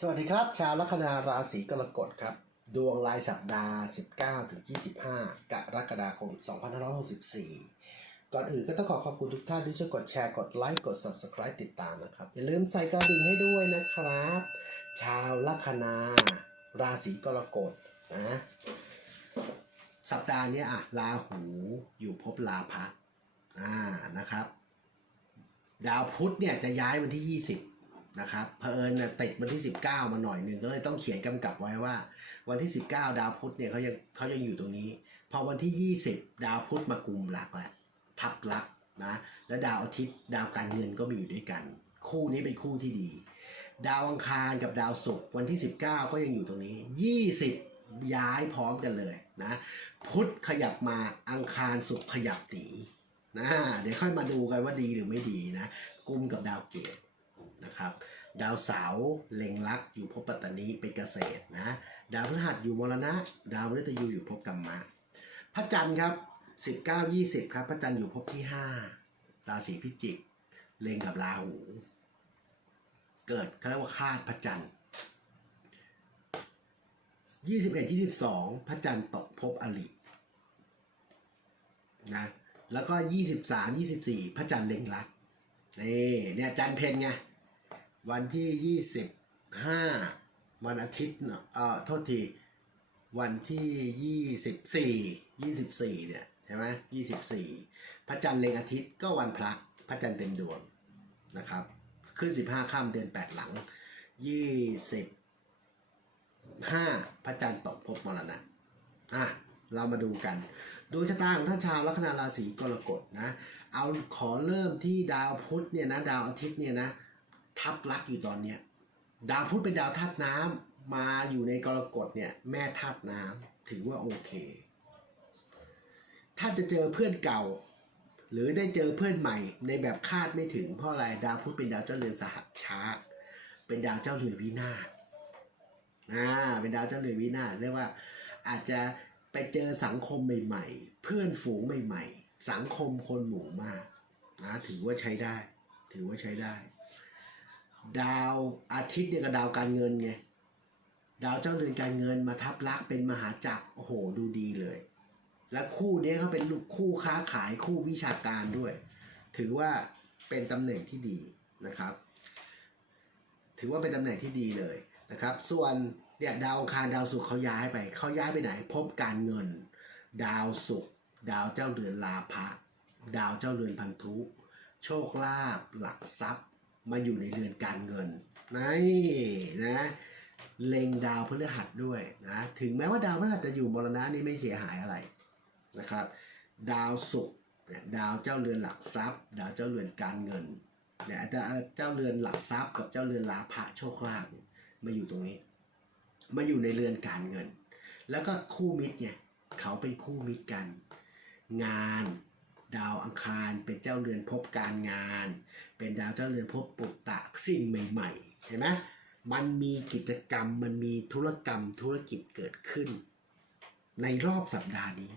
สวัสดีครับ ชาวลัคนาราศีกรกฎครับ ดวงรายสัปดาห์ 19ถึง25 กรกฎาคม 2564 ก่อนอื่นก็ต้องขอขอบคุณทุกท่านที่ช่วยกดแชร์กดไลค์กด Subscribe ติดตามนะครับ อย่าลืมใส่กระดิ่งให้ด้วยนะครับ ชาวลัคนาราศีกรกฎนะสัปดาห์นี้อะลาหูอยู่ภพลาภะอ่านะครับ ดาวพุธเนี่ยจะย้ายวันที่ 20 นะครับเผอิญน่ะติดวันที่ 19 มาหน่อยหนึ่งก็เลยต้องเขียนกำกับไว้ว่า วันที่ 19 ดาวพุธเนี่ยเขายังเขายังอยู่ตรงนี้ พอวันที่ 20 ดาวพุธมากลุ่มหลักแล้วทับลักนะแล้วดาวอาทิตย์ดาวการเงินก็มาอยู่ด้วยกัน คู่นี้เป็นคู่ที่ดี ดาวอังคารกับดาวศุกร์วันที่ 19 ก็ยังอยู่ตรงนี้ 20 ย้ายพร้อมกันเลยนะพุธขยับมาอังคารศุกร์ขยับหนีนะเดี๋ยวค่อยมาดูกันว่าดีหรือไม่ดีนะกุมกับดาวเกต นะครับ ดาวเสาร์เล็งลักษณ์อยู่ภพปัตตานีเป็นเกษตรนะ ดาวพฤหัสอยู่มรณะ ดาวมฤตยูอยู่ภพกรรมะ พระจันทร์ครับ19 20 ครับพระจันทร์อยู่ภพที่ 5 ราศีพิจิก เล็งกับราหู เกิดเขาเรียกว่าคาดพระจันทร์21 22 พระจันทร์ตกภพอลินะแล้วก็ 23 24 พระจันทร์เล็งลักษณ์นี่เนี่ยจันทร์เพนไง วันที่ 25 วันอาทิตย์เนาะเอ่อโทษทีวันที่ 24 24 เนี่ยใช่ไหม24 พระจันทร์เล็งอาทิตย์ก็วันพระพระจันทร์เต็มดวงนะครับ ขึ้น 15ข้ามเดือน 8 หลัง 25 พระจันทร์ตกภพมรณะอะเรามาดูกันดวงชะตาของท่านชาวลัคนาราศีกรกฎนะ เอาขอเริ่มที่ดาวพุธเนี่ยนะดาวอาทิตย์เนี่ยนะ ทับลักอยู่ตอนเนี้ยดาวพุธเป็นดาวธาตุน้ำมาอยู่ในกรกฎเนี่ยแม่ธาตุน้ำถือว่าโอเค ถ้าจะเจอเพื่อนเก่า หรือได้เจอเพื่อนใหม่ในแบบคาดไม่ถึงเพราะอะไรดาวพุธเป็นดาวเจ้าเรือนสหัสช้า เป็นดาวเจ้าเรือนวินาศอ่าเป็นดาวเจ้าเรือนวินาศเรียกว่าอาจจะไปเจอสังคมใหม่ ๆ เพื่อนฝูงใหม่ ๆ สังคมคนหมู่มากนะถือว่าใช้ได้ ถือว่าใช้ได้ ดาวอาทิตย์เนี่ยก็ดาวการเงินไงดาวเจ้าเรือนการเงินมาทับลักเป็นมหาจักรโอ้โหดูดีเลย และคู่นี้เขาเป็นคู่ค้าขายคู่วิชาการด้วย ถือว่าเป็นตำแหน่งที่ดีนะครับ ถือว่าเป็นตำแหน่งที่ดีเลยนะครับ ส่วนเนี่ยดาวคารดาวศุกร์เขาย้ายไปเขาย้ายไปไหน พบการเงิน ดาวศุกร์ดาวเจ้าเรือนลาภะดาวเจ้าเรือนพันธุ โชคลาภหลักทรัพย์ มาอยู่ในเรือนการเงินนี่นะเล็งดาวพฤหัสด้วยนะถึงแม้ว่าดาวพฤหัสจะอยู่มรณะนี่ไม่เสียหายอะไรนะครับ ดาวศุกร์ดาวเจ้าเรือนหลักทรัพย์ ดาวเจ้าเรือนการเงินเนี่ยแต่เจ้าเรือนหลักทรัพย์ กับเจ้าเรือนลาภะโชคลาภมาอยู่ตรงนี้ มาอยู่ในเรือนการเงิน แล้วก็คู่มิตรเนี่ยเขาเป็นคู่มิตรกัน งาน ดาวอังคารเป็นเจ้าเรือนภพการงาน เป็นดาวเจ้าเรือนภพปุตตะสิ่งใหม่ๆเห็นไหมมันมีกิจกรรมมันมีธุรกรรมธุรกิจเกิดขึ้น ในรอบสัปดาห์นี้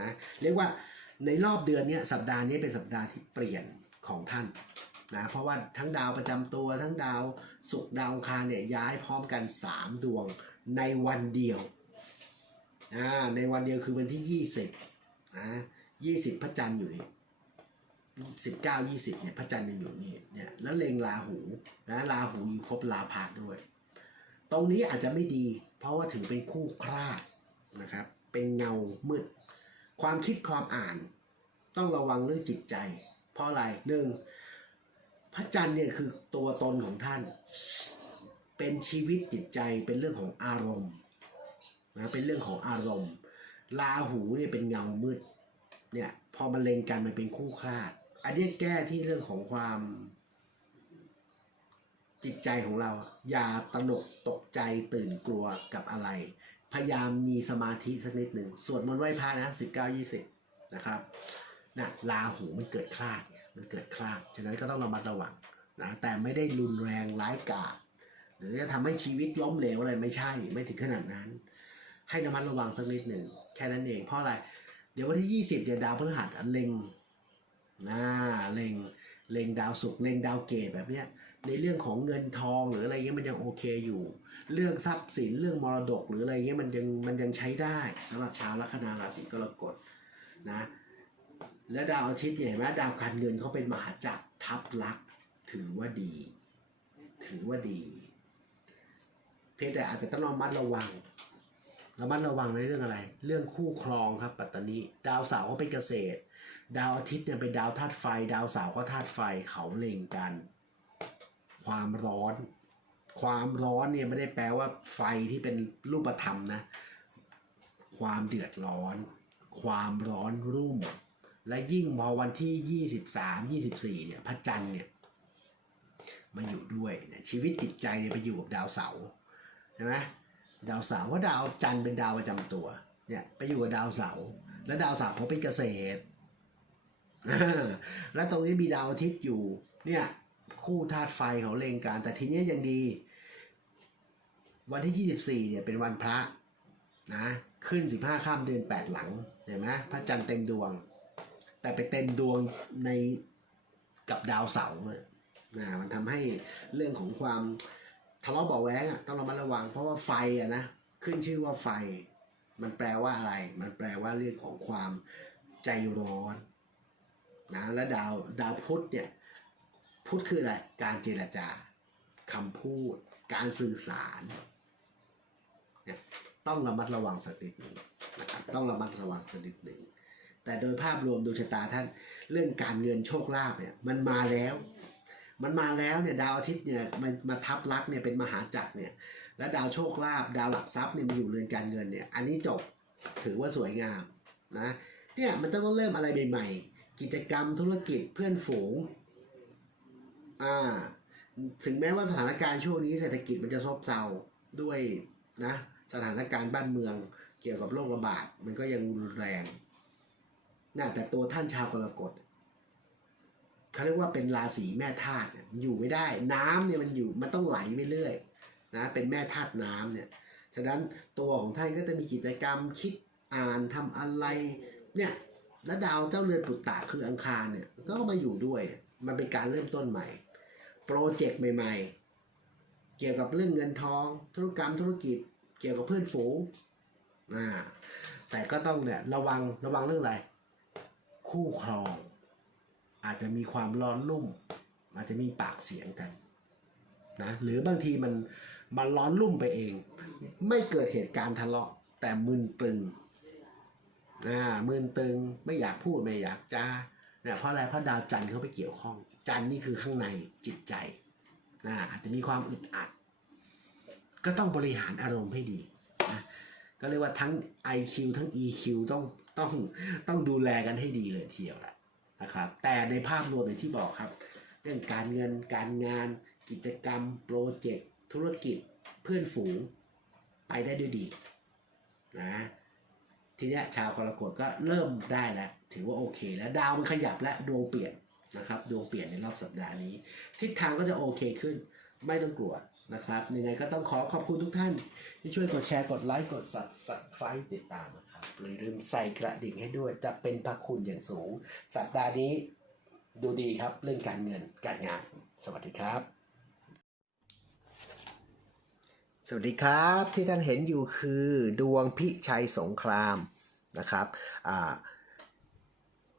นะเรียกว่าในรอบเดือนนี้สัปดาห์นี้เป็นสัปดาห์ที่เปลี่ยนของท่านนะเพราะว่าทั้งดาวประจำตัวทั้งดาวศุกร์ดาวอังคารเนี่ยย้ายพร้อมกัน 3 ดวงในวันเดียวอ่าในวันเดียวคือวันที่ 20นะ 20พระจันทร์อยู่นี่สิบเก้ายี่สิบเนี่ยพระจันทร์ยังอยู่นี่เนี่ยแล้วเลงราหูนะราหูอยู่ครบลาภะด้วย ตรงนี้อาจจะไม่ดี เพราะว่าถือเป็นคู่คลาดนะครับ เป็นเงามืด ความคิดความอ่าน ต้องระวังเรื่องจิตใจ เพราะอะไรหนึ่งพระจันทร์เนี่ยคือตัวตนของท่าน เป็นชีวิตจิตใจเป็นเรื่องของอารมณ์นะเป็นเรื่องของอารมณ์ราหูเนี่ยเป็นเงามืด เนี่ยพอมาเล็งกันมันเป็นคู่คลาด อันนี้แก้ที่เรื่องของความจิตใจของเรา อย่าตระหนกตกใจตื่นกลัวกับอะไร พยายามมีสมาธิสักนิดหนึ่งสวดมนต์ไหว้พระนะสิบเก้ายี่สิบนะครับนะลาหูมันเกิดคลาดมันเกิดคลาดฉะนั้นก็ต้องระมัดระวังนะแต่ไม่ได้รุนแรงร้ายกาจหรือจะทำให้ชีวิตล้มเหลวอะไรไม่ใช่ ไม่ถึงขนาดนั้น ให้ระมัดระวังสักนิดหนึ่งแค่นั้นเองเพราะอะไร เดี๋ยววันที่ 20เดี๋ยวดาวพฤหัสอะเล็งนะเล็งเล็งดาวศุกร์เล็งดาวเกตแบบเนี้ยในเรื่องของเงินทองหรืออะไรเงี้ยมันยังโอเคอยู่ เรื่องทรัพย์สินเรื่องมรดกหรืออะไรเงี้ยมันยังมันยังใช้ได้สำหรับชาวลัคนาราศีกรกฎนะและดาวอาทิตย์เนี่ยเห็นไหมดาวการเงินเขาเป็นมหาจักรทับลักถือว่าดี ถือว่าดี เพียงแต่อาจจะต้องระมัดระวัง ระมัดระวังในเรื่องอะไร เรื่องคู่ครองครับปัตตานีดาวเสาร์เขาเป็นเกษตร ดาวอาทิตย์เนี่ยเป็นดาวธาตุไฟ ดาวเสาร์ก็ธาตุไฟเขาเล็งกัน ความร้อน ความร้อนเนี่ยไม่ได้แปลว่าไฟที่เป็นรูปธรรมนะ ความเดือดร้อน ความร้อนรุ่ม และยิ่งพอวันที่ 23 24เนี่ยพระจันทร์เนี่ยมาอยู่ด้วยเนี่ยชีวิตจิตใจเนี่ยไปอยู่กับดาวเสาร์ใช่ไหม ดาวเสาร์ว่าะดาวจันทร์เป็นดาวประจำตัว เนี่ยไปอยู่กับดาวเสาร์แล้วดาวเสาร์เขาเป็นเกษตร แล้วตรงนี้มีดาวอาทิตย์อยู่ เนี่ยคู่ธาตุไฟเขาเล็งกันแต่ทีเนี้ยยังดี วันที่ 24เนี่ยเป็นวันพระนะขึ้น 15ข้ามเดือน 8 หลังเห็นไหมพระจันทร์เต็มดวง แต่ไปเต็มดวงในกับดาวเสาร์นะมันทำให้เรื่องของความ ทะเลาะเบาแว้งอะต้องระมัดระวัง เพราะว่าไฟอะนะขึ้นชื่อว่าไฟ มันแปลว่าอะไร มันแปลว่าเรื่องของความใจร้อนนะและดาวดาวพุธเนี่ยพุธคืออะไรการเจรจาคำพูด การสื่อสารเนี่ยต้องระมัดระวังสักนิดหนึ่งนะครับต้องระมัดระวังสักนิดหนึ่งแต่โดยภาพรวมดวงชะตาท่านเรื่องการเงินโชคลาภเนี่ยมันมาแล้ว มันมาแล้วเนี่ยดาวอาทิตย์เนี่ยมันมาทับลักเนี่ยเป็นมหาจักรเนี่ยและดาวโชคลาภดาวหลักทรัพย์เนี่ยมาอยู่เรือนการเงินเนี่ยอันนี้จบถือว่าสวยงามนะเนี่ยมันต้องเริ่มอะไรใหม่ๆ กิจกรรมธุรกิจเพื่อนฝูงอ่าถึงแม้ว่าสถานการณ์ช่วงนี้เศรษฐกิจมันจะซบเซาด้วยนะสถานการณ์บ้านเมืองเกี่ยวกับโรคระบาดมันก็ยังรุนแรงนะแต่ตัวท่านชาวกรกฎ เขาเรียกว่าเป็นราศีแม่ธาตุเนี่ยมันอยู่ไม่ได้น้ำเนี่ยมันอยู่มันต้องไหลไปเรื่อยนะเป็นแม่ธาตุน้ำเนี่ยฉะนั้นตัวของท่านก็จะมีกิจกรรมคิดอ่านทำอะไรเนี่ยและดาวเจ้าเรือนปุตตะคืออังคารเนี่ยก็มาอยู่ด้วยมันเป็นการเริ่มต้นใหม่โปรเจกต์ใหม่ ๆ เกี่ยวกับเรื่องเงินทองธุรกรรมธุรกิจเกี่ยวกับเพื่อนฝูงอ่าแต่ก็ต้องเนี่ยระวังระวังเรื่องอะไร คู่ครอง อาจจะมีความร้อนรุ่ม อาจจะมีปากเสียงกันนะหรือบางทีมันมันร้อนรุ่มไปเอง ไม่เกิดเหตุการณ์ทะเลาะแต่มึนตึงอ่ามึนตึงไม่อยากพูดไม่อยากจ้าเนี่ยเพราะอะไรเพราะดาวจันทร์เข้าไปเกี่ยวข้อง จันทร์นี่คือข้างในจิตใจนะอาจจะมีความอึดอัด ก็ต้องบริหารอารมณ์ให้ดีนะก็เรียกว่าทั้ง IQ ทั้ง EQ ต้องต้องต้องดูแลกันให้ดีเลยทีเดียวละ นะครับแต่ในภาพรวมอย่างที่บอกครับ เรื่องการเงินการงาน กิจกรรม โปรเจกต์ ธุรกิจเพื่อนฝูงไปได้ด้วยดีนะทีนี้ชาวกรกฎก็เริ่มได้แล้ว ถือว่าโอเค แล้วดาวมันขยับและดวงเปลี่ยนนะครับดวงเปลี่ยนในรอบสัปดาห์นี้ ทิศทางก็จะโอเคขึ้น ไม่ต้องกลัว นะครับยังไงก็ต้องขอขอบคุณทุกท่าน ที่ช่วยกดแชร์กดไลค์กด subscribe ติดตามนะครับอย่าลืมใส่กระดิ่งให้ด้วยจะเป็นพระคุณอย่างสูง สัปดาห์นี้ดูดีครับเรื่องการเงินการงาน สวัสดีครับ สวัสดีครับที่ท่านเห็นอยู่คือดวงพิชัยสงครามนะครับ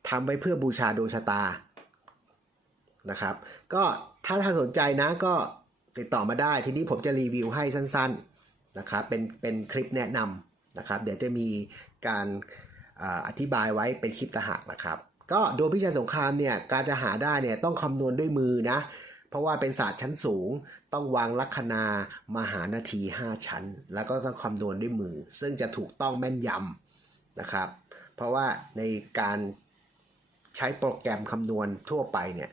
ทำไว้เพื่อบูชาดวงชะตานะครับ ก็ถ้าท่านสนใจนะก็ ติดต่อมาได้ทีนี้ผมจะรีวิวให้สั้นๆนะครับเป็นเป็นคลิปแนะนำนะครับ เดี๋ยวจะมีการอาอธิบายไว้เป็นคลิปตะหากนะครับ ก็ดวงพิชัยสงครามเนี่ยการจะหาได้เนี่ยต้องคำนวณด้วยมือนะ เพราะว่าเป็นศาสตร์ชั้นสูง ต้องวางลัคนามหานาที 5 ชั้น แล้วก็ต้องคำนวณด้วยมือ ซึ่งจะถูกต้องแม่นยำนะครับ เพราะว่าในการใช้โปรแกรมคำนวณทั่วไปเนี่ย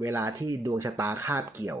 เวลาที่ดวงชะตาคาบเกี่ยว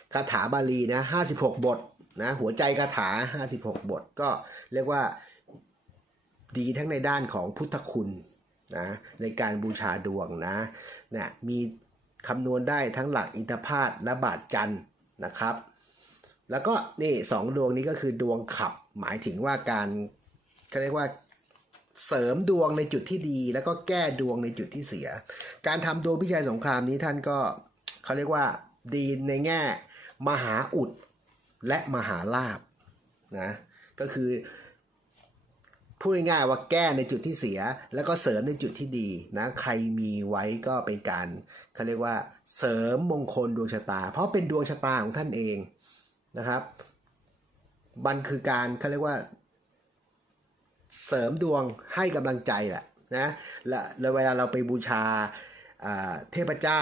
คาถาบาลีนะ56บทนะหัวใจคาถา56บท ก็เรียกว่าดีทั้งในด้านของพุทธคุณนะในการบูชาดวงนะเนี่ยมีคำนวณได้ทั้งหลักอินทพาตและบาทจันทร์นะครับ แล้วก็นี่สองดวงนี้ก็คือดวงขับ หมายถึงว่าการเขาเรียกว่าเสริมดวงในจุดที่ดี แล้วก็แก้ดวงในจุดที่เสีย การทำดวงพิชัยสงครามนี้ท่านก็เขาเรียกว่าดีในแง่ มหาอุดและมหาลาบนะก็คือพูดง่ายๆว่าแก้ในจุดที่เสีย แล้วก็เสริมในจุดที่ดีนะใครมีไว้ก็เป็นการเขาเรียกว่าเสริมมงคลดวงชะตา เพราะเป็นดวงชะตาของท่านเองนะครับมันคือการเขาเรียกว่า เสริมดวงให้กำลังใจแหละนะและ้วเวลาเราไปบูชาเทพเจ้า